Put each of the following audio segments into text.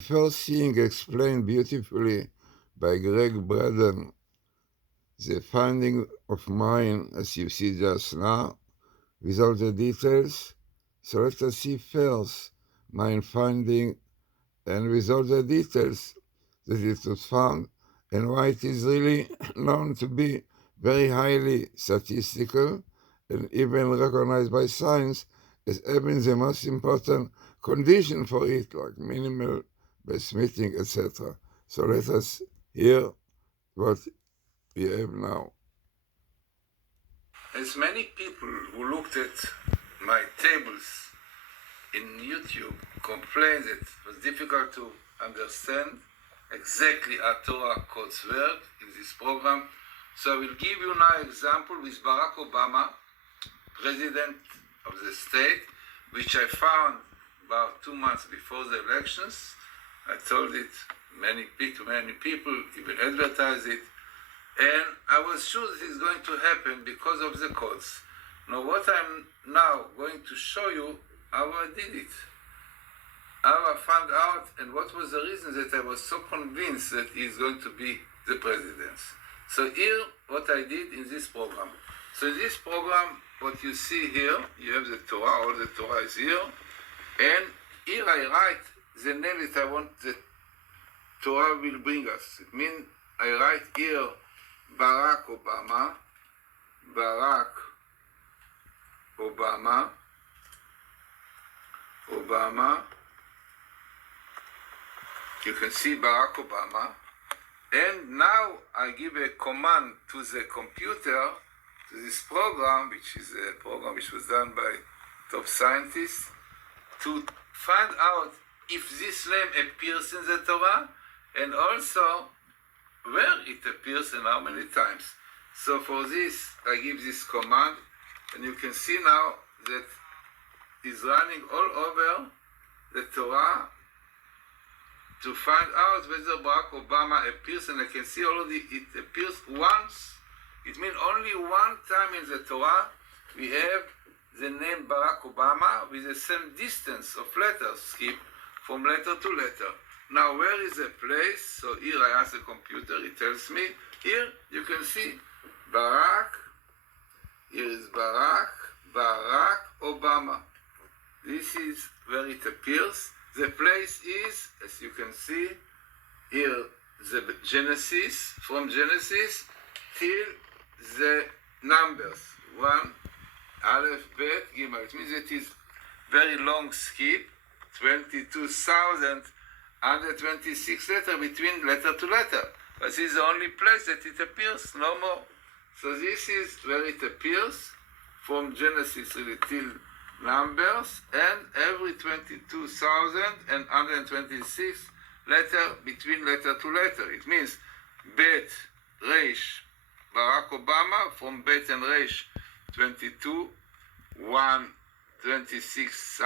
First seeing explained beautifully by Greg Braden, the finding of mine, as you see just now, with all the details. So let us see first mine finding and with all the details that it was found and why it is really known to be very highly statistical and even recognized by science as having the most important condition for it, like minimal base meeting, etc. So let us hear what we have now. As many people who looked at my tables in YouTube complained that it was difficult to understand exactly how Torah codes work in this program. So I will give you now an example with Barack Obama, President of the state, which I found about 2 months before the elections. I told it many people even advertised it, and I was sure that it's going to happen because of the codes. Now what I'm now going to show you how I did it, how I found out, and what was the reason that I was so convinced that he's going to be the president. So here, what I did in this program. So in this program, what you see here, you have the Torah, all the Torah is here, and here I write the name that I want the Torah will bring us. It means I write here Barack Obama, Barack Obama, Obama. You can see Barack Obama. And now I give a command to the computer, to this program, which is a program which was done by top scientists, to find out if this name appears in the Torah, and also where it appears and how many times. So for this, I give this command, and you can see now that it's running all over the Torah to find out whether Barack Obama appears, and I can see already it appears once. It means only one time in the Torah we have the name Barack Obama with the same distance of letters, skip from letter to letter. Now where is the place? So here I ask the computer, it tells me. Here you can see Barak, here is Barak, Barack Obama. This is where it appears. The place is, as you can see, here the Genesis, from Genesis till the numbers. 1, Aleph, Bet, Gimel. It means it is very long skip, 22,126 letters between letter to letter. But this is the only place that it appears, no more. So this is where it appears, from Genesis really till numbers, and every 22,126 letter between letter to letter. It means Bet, Reish, Barack Obama, from Bet and Reish, 22,126,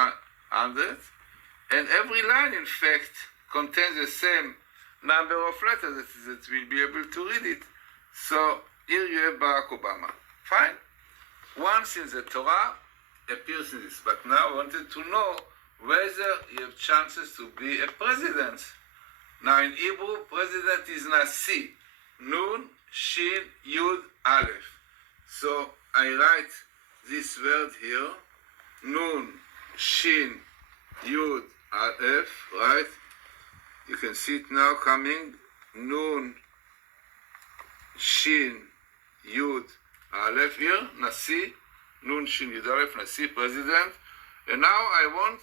and every line, in fact, contains the same number of letters that will be able to read it. So here you have Barack Obama. Fine. Once in the Torah, appears in this. But now I wanted to know whether you have chances to be a president. Now in Hebrew, president is Nasi, Nun, Shin, Yud, Aleph. So I write this word here, Nun, Shin, Yud, Aleph, right? You can see it now coming, Nun, Shin, Yud, Aleph here, Nasi, Nun Shin Yud Aleph, Nasi, president. And now I want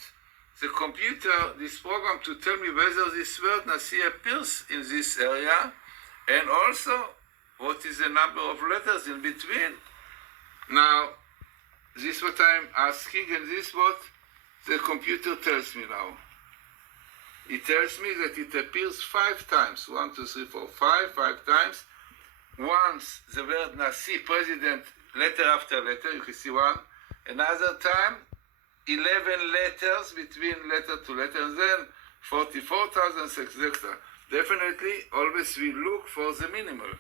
the computer, this program, to tell me whether this word Nasi appears in this area, and also what is the number of letters in between. Now, this is what I'm asking, and this is what the computer tells me now. It tells me that it appears 5 times. 1, 2, 3, 4, 5 times. Once the word Nasi, president, letter after letter, you can see one. Another time, 11 letters between letter to letter, and then 44,006 etc. Definitely, always we look for the minimal.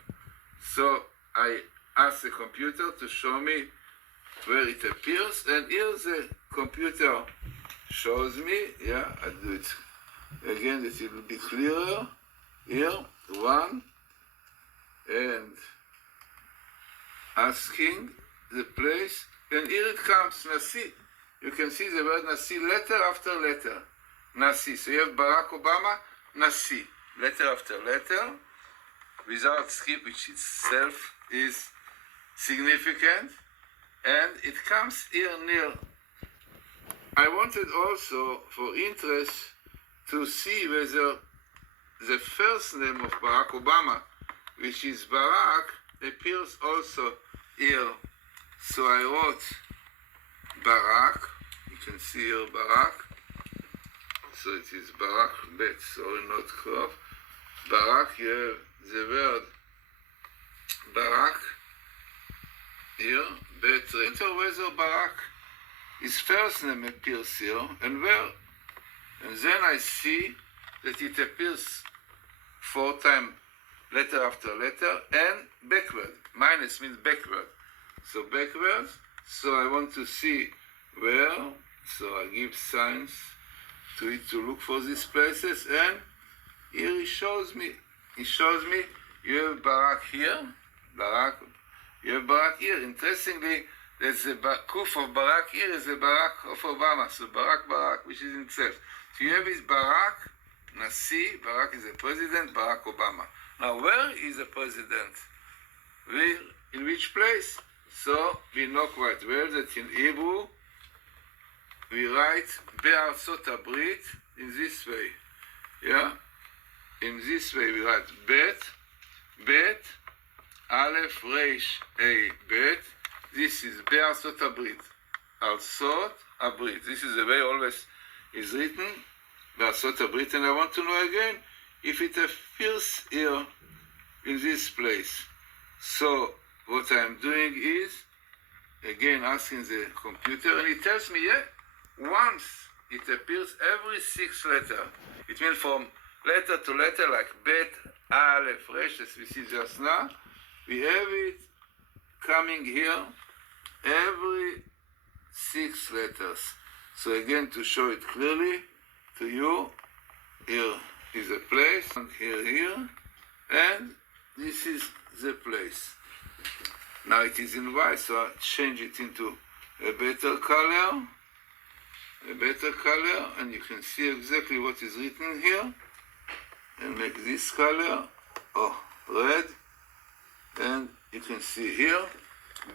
So I ask the computer to show me where it appears, and here the computer shows me, I do it again that it will be clearer. Here, 1, and asking the place, and here it comes, Nasi. You can see the word Nasi letter after letter. Nasi. So you have Barack Obama, Nasi. Letter after letter, without skip, which itself is significant, and it comes here near. I wanted also, for interest, to see whether the first name of Barack Obama, which is Barak, appears also here. So I wrote Barak. You can see here Barak. So it is Barak Bet, sorry, not Krov. Barak, you have the word Barak here, Bet. So whether Barak, his first name appears here, and where? And then I see that it appears 4 times, letter after letter, and backward. Minus means backward. So backwards. So I want to see where. So I give signs to it to look for these places, and here he shows me. You have Barak here. You have Barak here. Interestingly, there's a kuf of Barak here is a Barak of Obama. So Barak, which is itself. So you have his Barak, Nasi. Barak is a president. Barack Obama. Now, where is the president? In which place? So we know quite well that in Hebrew we write Be'arzot Habrit in this way. Yeah? In this way we write Bet, Aleph, Reish, A, Bet. This is Be'arzot Habrit. Arzot Habrit. This is the way always is written. Be'arzot Habrit. And I want to know again if it appears here in this place. So what I'm doing is, again, asking the computer, and it tells me, yeah, once it appears every 6 letters. It means from letter to letter, like Bet, Aleph, Resh, as we see just now, we have it coming here every 6 letters. So again, to show it clearly to you, here is a place, and here, and this is the place. Now it is in white, so I change it into a better color, and you can see exactly what is written here, and make this color, red, and you can see here,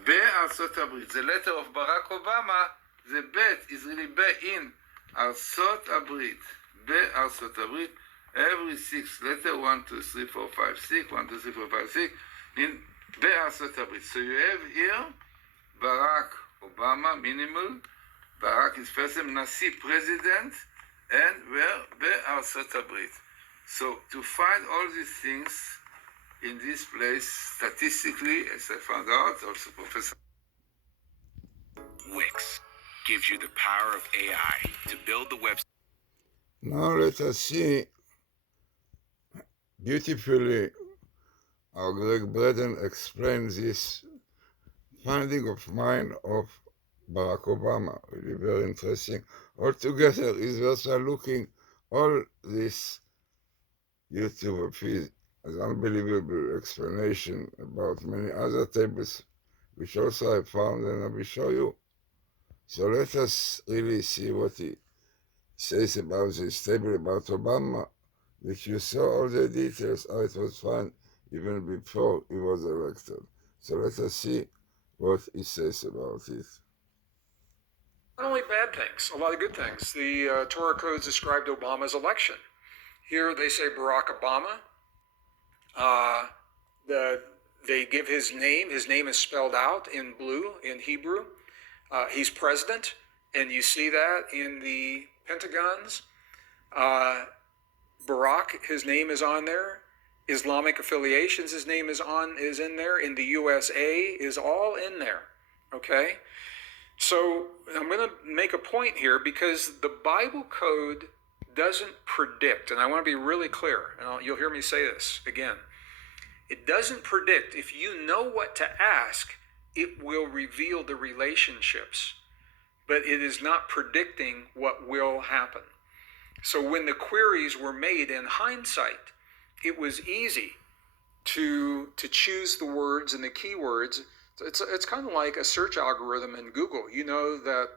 Be'arzot Habrit, the letter of Barack Obama, the Bet is really Be'in, Arzot Habrit, Be'arzot Habrit, every 6 letter, 1, 2, 3, 4, 5, 6, 1, 2, 3, 4, 5, 6, in Be'arzot Habrit. So you have here Barack Obama, minimal. Barak is first name, Nasi, president, and where Be'arzot Habrit. So to find all these things in this place, statistically, as I found out, also Professor Wix gives you the power of AI to build the website. Now let us see beautifully how Greg Braden explains this finding of mine of Barack Obama. Really very interesting. Altogether, is also looking all this YouTube of his as unbelievable explanation about many other tables, which also I found and I will show you. So let us really see what he says about this table about Obama, which you saw all the details, how it was found even before he was elected. So let us see what he says about it. Not only bad things, a lot of good things. The Torah codes described Obama's election. Here they say Barack Obama. They give his name. His name is spelled out in blue in Hebrew. He's president, and you see that in the pentagons. Barak, his name is on there. Islamic affiliations, his name is in there. In the USA is all in there. Okay? So I'm going to make a point here because the Bible code doesn't predict, and I want to be really clear, and you'll hear me say this again. It doesn't predict. If you know what to ask, it will reveal the relationships, but it is not predicting what will happen. So when the queries were made in hindsight, it was easy to choose the words and the keywords. It's kind of like a search algorithm in Google. You know that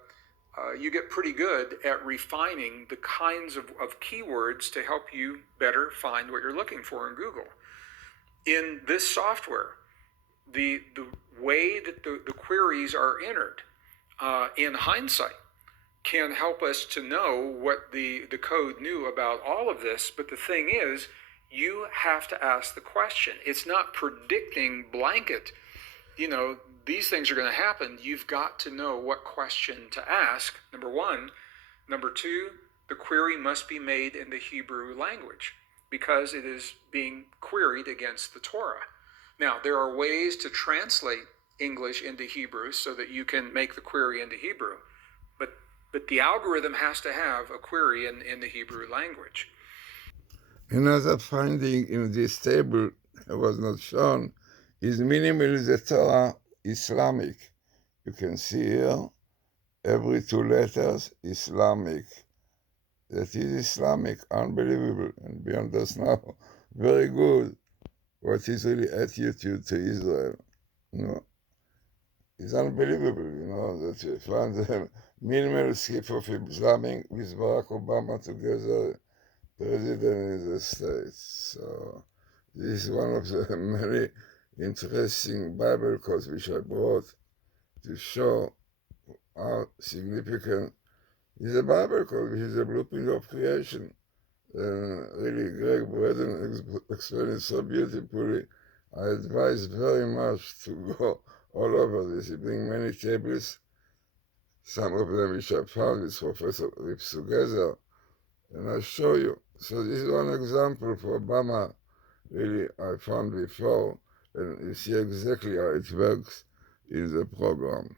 you get pretty good at refining the kinds of keywords to help you better find what you're looking for in Google. In this software, the way that the queries are entered in hindsight can help us to know what the code knew about all of this. But the thing is, you have to ask the question. It's not predicting blanket, these things are going to happen. You've got to know what question to ask, number one. Number two, the query must be made in the Hebrew language because it is being queried against the Torah. Now, there are ways to translate English into Hebrew so that you can make the query into Hebrew, but the algorithm has to have a query in the Hebrew language. Another finding in this table that was not shown is minimally the Torah Islamic. You can see here every 2 letters Islamic. That is Islamic, unbelievable, and beyond us now, very good. What is really attitude to Israel? It's unbelievable, that you find the minimal skip of Islamic with Barack Obama together, president in the States. So this is one of the many interesting Bible codes which I brought to show how significant is the Bible code, which is the blueprint of creation. Really, Greg Braden explained it so beautifully. I advise very much to go all over this. You bring many tables, some of them which I found with Professor Rips together, and I'll show you. So this is one example for Obama, really, I found before, and you see exactly how it works in the program.